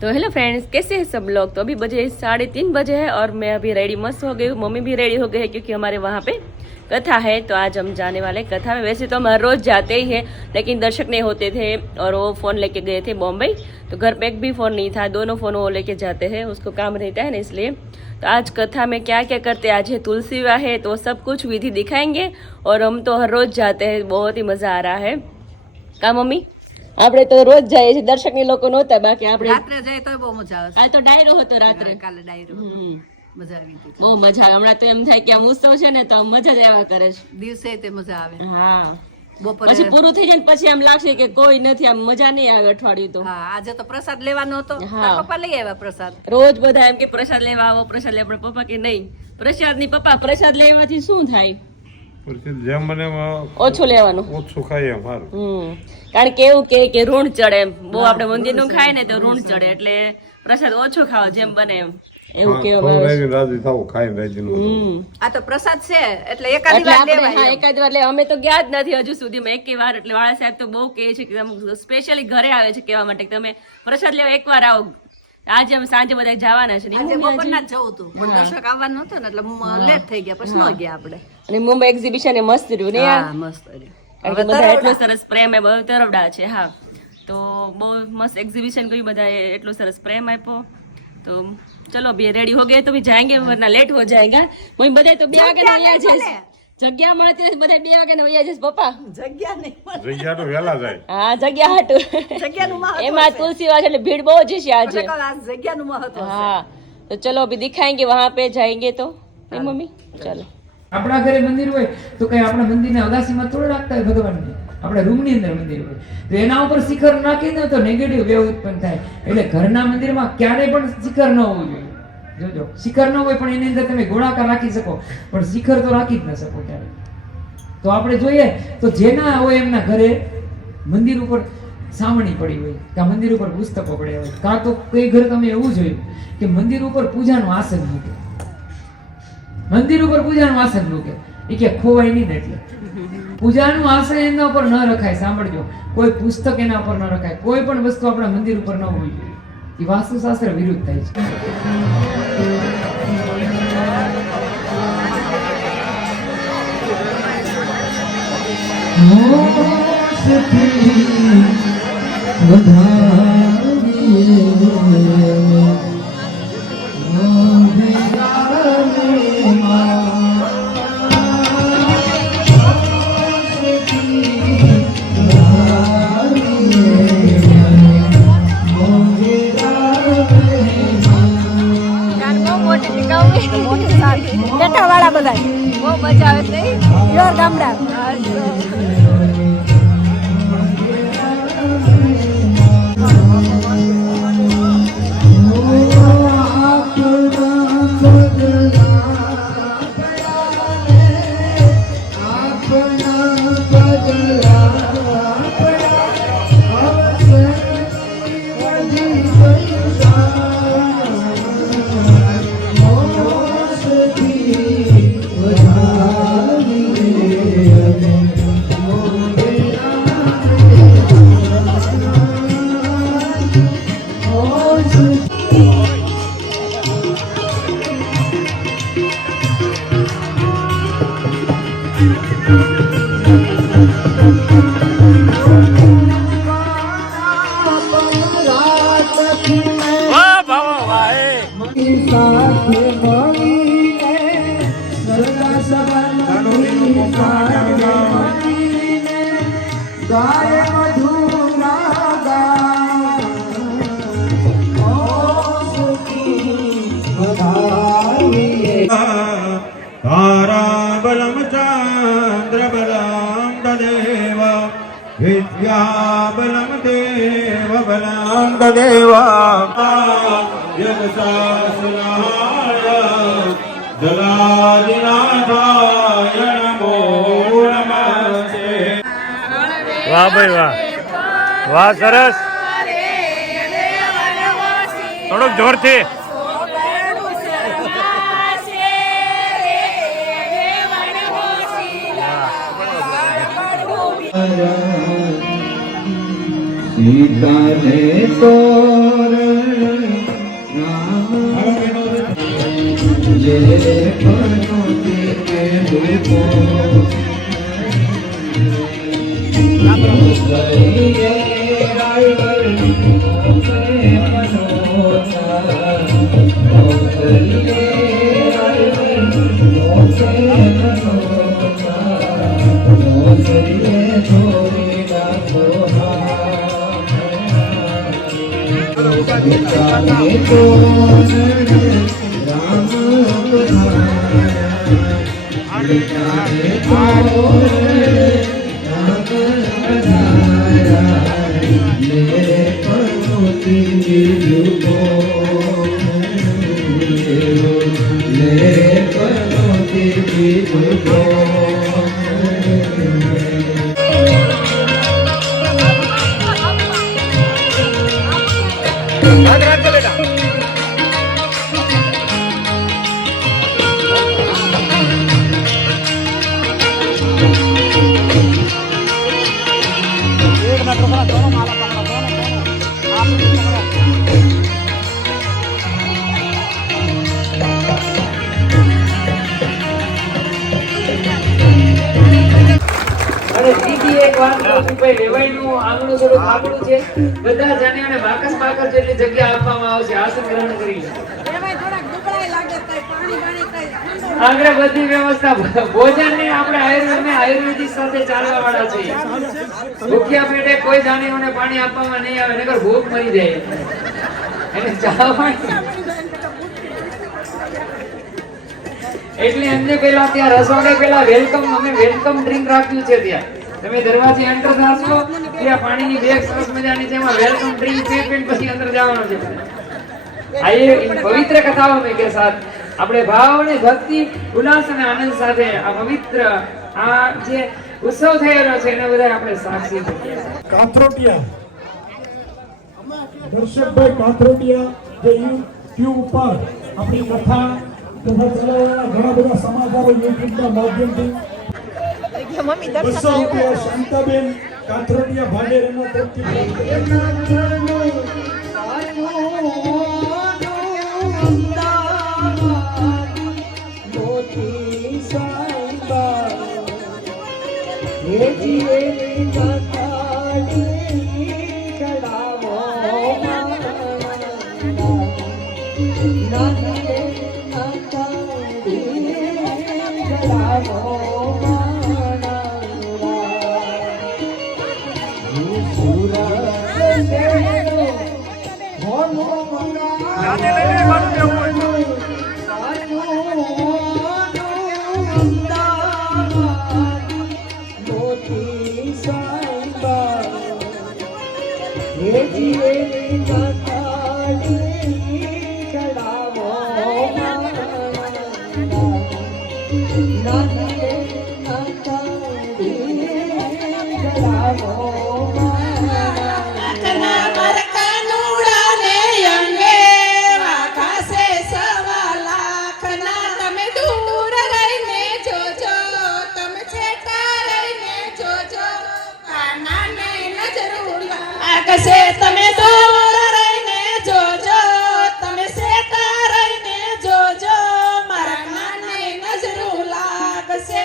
तो hello friends, कैसे हैं सब लोग। तो अभी बजे 3:30 बजे है और मैं अभी रेडी मस्त हो गई हूँ। मम्मी भी रेडी हो गई है क्योंकि हमारे वहाँ पे कथा है। तो आज हम जाने वाले कथा में। वैसे तो हम हर रोज जाते ही हैं, लेकिन दर्शक नहीं होते थे और वो फ़ोन लेके गए थे बॉम्बे। तो घर पे एक भी फ़ोन नहीं था, दोनों फ़ोन वो लेके जाते हैं, उसको काम रहता है ना, इसलिए। तो आज कथा में क्या क्या करते हैं, आज है तुलसी विवाह है, तो सब कुछ विधि दिखाएंगे। और हम तो हर रोज जाते हैं, बहुत ही मज़ा आ रहा है। का मम्मी? આપણે તો રોજ જઈએ છીએ, દર્શકની લોકો નહોતા, બાકી આપણે રાત્રે જાય તો બહુ મજા આવે. આ તો ડાયરો હતો રાત્રે, કાલે ડાયરો મજા આવી હતી. બહુ મજા આવે. હમણાં તો એમ થાય કે આમ ઉત્સવ છે ને, તો મજા જ આવ્યા કરે છે. દિવસે તે મજા આવે. હા, બપોરે પછી પૂરું થઈ જાય ને પછી એમ લાગશે કે કોઈ નથી, આમ મજા નહીં આવે અઠવાડિયું. તો હા, આજે તો પ્રસાદ લેવાનો હતો. પપ્પા લઈ આવ્યા પ્રસાદ. રોજ બધા એમ કે પ્રસાદ લેવા આવો, પ્રસાદ લે. પણ પપ્પા કે નહીં, પ્રસાદ ની પપ્પા પ્રસાદ લેવાથી શું થાય, જેમ મને ઓછું લેવાનું, ઓછું ખાય એમ સારું. કારણ કે એવું કે ઋણ ચડે એમ, બહુ આપણે મંદિર નું ખાય ને તો ઋણ ચડે, એટલે પ્રસાદ ઓછો ખાવો જેમ બને એમ, એવું કેવું. રાજી થાવ ખાઈને રાજી. આ તો પ્રસાદ છે એટલે એકાદી વાર લેવાય. હા, એકાદી વાર લે. અમે તો ગયા જ નથી હજુ સુધીમાં એકે વાર. એટલે વાળા સાહેબ તો બહુ કહે છે કે સ્પેશિયલી ઘરે આવે છે કહેવા માટે કે તમે પ્રસાદ લેવા એકવાર આવો. આજે અમે સાંજે બધા જવાના છે. આજે બપોરના જ જવું હતું, પણ દર્શક આવવાનું હતું ને એટલે લેટ થઈ ગયા, પછી ન ગયા આપણે. અને મુંબઈ એક્ઝિબિશન એ મસ્ત રહ્યું ને યાર. હા, મસ્ત રહ્યું. કારણ કે બધા એટલો સરસ પ્રેમ એ બહુ તરવડા છે. હા, તો બહુ મસ્ત એક્ઝિબિશન કર્યું, બધા એટલો સરસ પ્રેમ આપ્યો. તો ચલો અભી રેડી હો ગए तो भी जाएंगे, वरना लेट हो जाएगा. वही બધા તો 2 વાગે વયા જશે, જગ્યા મળે ત્યારે બધા 2 વાગે વયા જશે. પપ્પા જગ્યા નહીં મળે, જગ્યા તો વેલા જાય. હા, જગ્યા હાટું. જગ્યાનું મહત્વ એમાં તુલસી વાસ એટલે ભીડ બહુ જ છે આજે. આ જગ્યાનું મહત્વ છે. हाँ, तो चलो अभी दिखाएंगे, वहाँ पे जाएंगे तो. नहीं मम्मी, चलो. આપણા ઘરે મંદિર હોય તો કઈ આપણા મંદિરને અગાસીમાં થોડું રાખતા હોય ભગવાનને, આપણા રૂમની અંદર મંદિર હોય તો એના ઉપર શિખર નાખી દો તો નેગેટિવ વેવ ઉત્પન્ન થાય. એટલે ઘરના મંદિરમાં ક્યારેય પણ શિખર ન હોવું જોઈએ. જોજો, શિખર ન હોય પણ એની અંદર તમે ગોળાકાર રાખી શકો, પણ શિખર તો રાખી જ ન શકો ક્યારે. તો આપણે જોઈએ તો જેના હોય એમના ઘરે મંદિર ઉપર સામણી પડી હોય, કાં મંદિર ઉપર પુસ્તકો પડ્યા હોય, કાં તો કઈ ઘરે તમે એવું જોયું કે મંદિર ઉપર પૂજાનું આસન મૂકે, મંદિર ઉપર પૂજાનું આસન મૂકે, એ કે ખોવાય નહીં ને. એટલે પૂજાનું આસન એના ઉપર ન રખાય. સાંભળજો, કોઈ પુસ્તક એના ઉપર ન રખાય, કોઈ પણ વસ્તુ આપણા મંદિર ઉપર ન હોવી જોઈએ. એ વાસ્તુશાસ્ત્ર વિરુદ્ધ થાય વાળા બધા બહુ મજા આવે છે. યોર ગામડા તારાબલમ ચંદ્રબલમ તદેવ વિદ્યાબલમ દેવબલમ તદેવ યજશાસનાય જલાધિનાથાય નમો નમસ્તે. વાહ ભાઈ વાહ, વાહ, સરસ. થોડુંક જોરથી. સીતાને તોરણ અને બીજી એક વાત કહું છું ભાઈ, વેવાઈનું આંગણું થોડું ખાબડું છે. બધા જાણ્યાને બાકસ બાકસ જેટલી જગ્યા આપવામાં આવશે. આસન ગ્રહણ કરી લે. આગળ બધી વ્યવસ્થા ભોજનની આપણે આયુર્વેદિક સાથે ચાલવા વાળા છીએ. ભૂખ્યા પેટે કોઈ જાણીઓને પાણી આપવામાં નહીં આવે, નકર ભૂખ મરી જાય. એને ચા પાણી એટલે એમને પેલા ત્યાં રસોડે પેલા અમે વેલકમ ડ્રિંક રાખ્યું છે. ત્યાં તમે દરવાજે એન્ટર થશો ત્યાં પાણીની બેગ સરસ મજાની છે, એમાં વેલકમ ડ્રિંક પીને પછી અંદર જવાનું છે. આ એ પવિત્ર કથાઓ મેં કે સાથ આપણે ભાવ અને ભક્તિ ઉલ્લાસ અને આનંદ સાથે આ પવિત્ર આ જે ઉત્સવ થયેલો છે એને બધા આપણે સાક્ષી છીએ. કાથરોટિયા દર્શકભાઈ કાથરોટિયા જે યુટ્યુબ ઉપર આપણી કથા તથા ચલાવવાના ઘણા બધા સમાચારો યુટ્યુબના માધ્યમથી 200 રૂપિયા શાંતાબેન કાથરોટિયા ભાડેરના તરફથી તમે દૂર રહીને જોજો, તમે સેટા રહીને જોજો, મારા નાને નજરો લાગશે.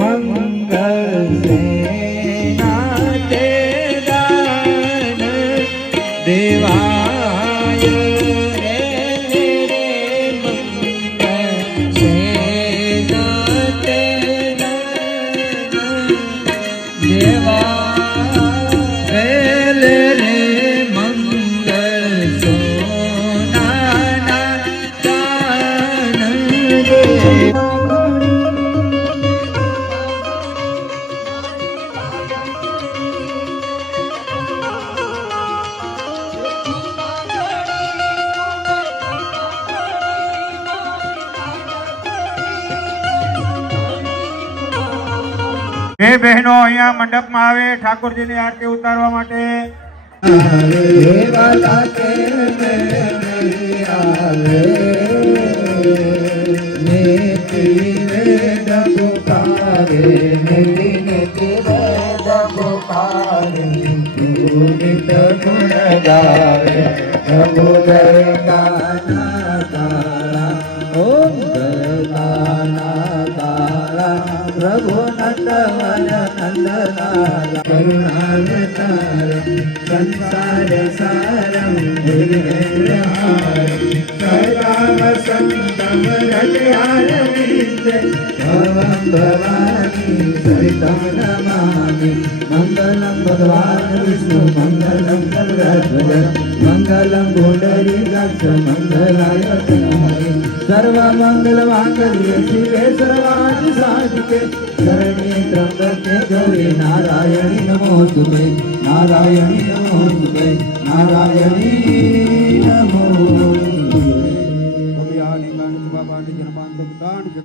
મંગલ બે બહેનો અહીંયા મંડપમાં આવે ઠાકોરજીની આરતી ઉતારવા માટે. પ્રભુ નંદવન નંદલાલ કરુણાવતાર સંસાર સારમ સદા વસંતમ હૃદયારવિંદ ભવં ભવાની સરિતમ નમામિ મંગલમ ભગવાન વિષ્ણુ મંગલમ ગરુડધ્વજ મંગલમ પુંડરીકાક્ષ મંગલાય તનય સર્વ મંગલ માંગલ્ય શિવે સર્વાર્થ સાધિકે શરણ્યે ત્રંબકે ગૌરી નારાયણી નમોસ્તુતે નારાયણી નમોસ્તુતે નારાયણી